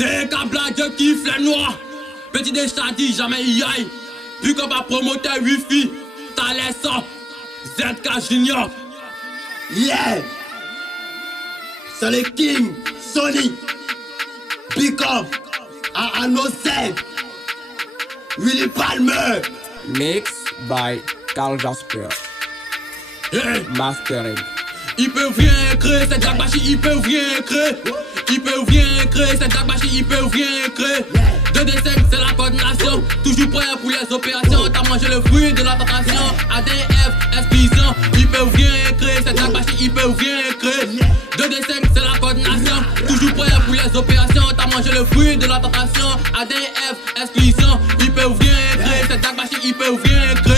Des câblages de kiff les noirs. Petit des dit jamais y aille. Vu qu'on va promoter Wi-Fi. T'as les sons. ZK Junior. Yeah. C'est les King, Sony, Pick Up, Anosek, Willy Palmer. Mix by Carl Jasper. Hey. Mastering. Ils peuvent rien créer, c'est Jack Bachi, ils peuvent rien créer. Ils peuvent rien créer, c'est Jack Bachi, ils peuvent rien créer. 2D5 c'est la coordination, toujours prêt pour les opérations. T'as mangé le fruit de la tentation. ADF, exclusion, ils peuvent rien créer, c'est Jack Bachi, ils peuvent rien créer. 2D5 c'est la coordination, toujours prêt pour les opérations. T'as mangé le fruit de la tentation. ADF, exclusion, ils peuvent rien créer, c'est Jack Bachi, ils peuvent rien créer.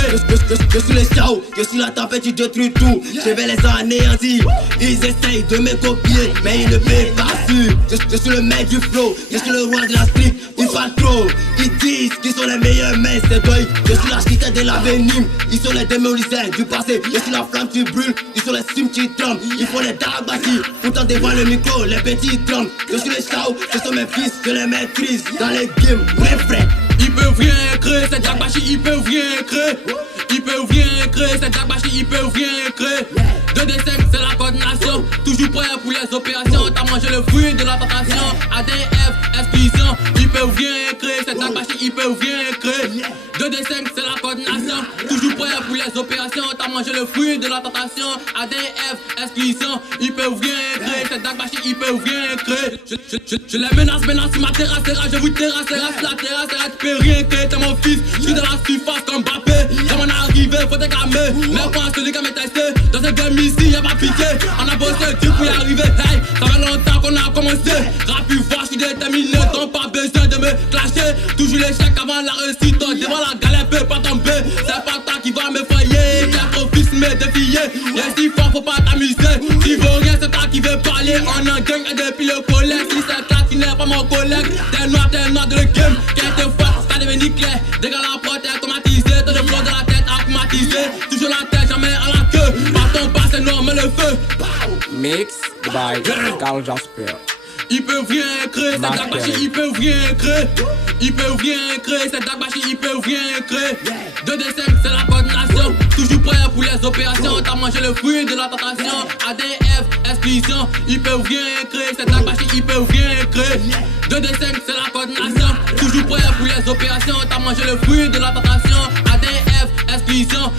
Je suis le chaos, je suis la tempête, je détruis tout. Je vais les anéantir. Ils essayent de me copier, mais ils ne paient pas sûr. Je suis le mec du flow, je suis le roi de la street. Ils parlent trop, ils disent qu'ils sont les meilleurs, mais c'est toi. Je suis l'architecte de l'avenir. Ils sont les démolisseurs du passé. Je suis la flamme qui brûle, ils sont les cimes qui tremblent. Ils font les dagbassis, pourtant devant le micro, les petits tremblent. Je suis le chaos, ce sont mes fils, je les maîtrise. Dans les games, mes frères. Ils peuvent rien créer, c'est Jack Bachi, ils peuvent rien créer. Ils peuvent rien créer, c'est Jack Bachi, ils peuvent rien créer. 2D5 c'est la coordination, toujours prêt pour les opérations. T'as mangé le fruit de la tentation. ADF, exclusion, ils peuvent rien créer, c'est Jack Bachi, ils peuvent rien créer. 2D5 c'est la coordination, toujours prêt pour les opérations. T'as mangé le fruit de la tentation. ADF, exclusion, ils peuvent rien créer, c'est Jack Bachi, ils peuvent rien créer. Je les menace sur ma terrasse, je vous terrasse, la terrasse, tu peux rien créer, t'es mon fils. Je suis dans la surface comme Mbappé. Dans mon arrivée, faut t'éclamer. Mais quand celui qui m'a testé, dans cette game ici, y'a pas pitié. On a bossé, tu peux y arriver. Hey, ça fait longtemps qu'on a commencé. Rapide, fort, je suis déterminé, donc pas besoin de me clasher. Toujours l'échec avant la réussite, devant la galère, peut pas tomber. C'est pas toi qui va me foyer, qui a trop fils me défier. Y'a si fort, faut pas t'amuser. Si vaut rien, c'est toi qui veux parler. On en gang et depuis le collège. Si c'est toi qui n'est pas mon collègue, t'es noir de le game. Qui était fort, ça devenu clair. Dégage la porte, automatisé. T'as le flow de la tête, automatisé. Toujours la tête, jamais à la queue. Pas ton pas, c'est non, mais le feu. Mix by Carl Jasper. Ils peuvent rien créer, c'est Jack Bachi, ils peuvent rien créer. Ils peuvent rien créer, c'est Jack Bachi, ils peuvent rien créer. 2D5 c'est la coordination, toujours prêt pour les opérations. T'as mangé le fruit de la tentation. ADF, exclusion, ils peuvent rien créer, c'est Jack Bachi, ils peuvent rien créer. 2D5 c'est la coordination, toujours prêt pour les opérations. T'as mangé le fruit de la tentation. ADF, exclusion.